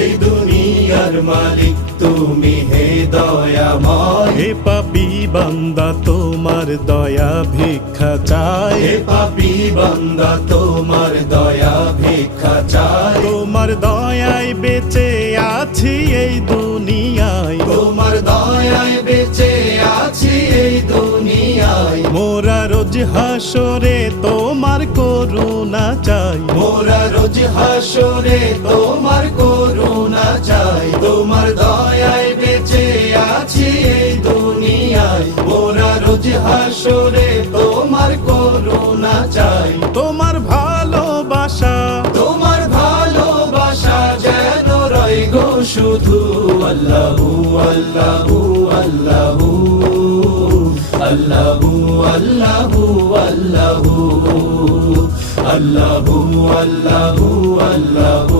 এই দুনিয়ার মালিক তুমি হে দয়াময়। হে পাপী বান্দা তোমার দয়া ভিক্ষা চায়, হে পাপী বান্দা তোমার দয়া ভিক্ষা চাই। তোমার দয়ায় বেঁচে আছি এই দুনিয়ায়, তোমার দয়ায় বেঁচে আছি এই দুনিয়ায়। মোরা রোজ হাসরে তোমার করুণা চাই, মোরা রোজ হাসরে তোমার করুণা চাই। তোমার দয়ায় বেঁচে আছি এই দুনিয়ায়। মোরা রোজ হাসরে তোমার করুণা চাই। তোমার ভালোবাসা, তোমার ভালোবাসা যেন রয় গো শুধু। আল্লাহু আল্লাহু আল্লাহু আল্লাহু আল্লাহু আল্লাহু আল্লাহু আল্লাহু আল্লাহু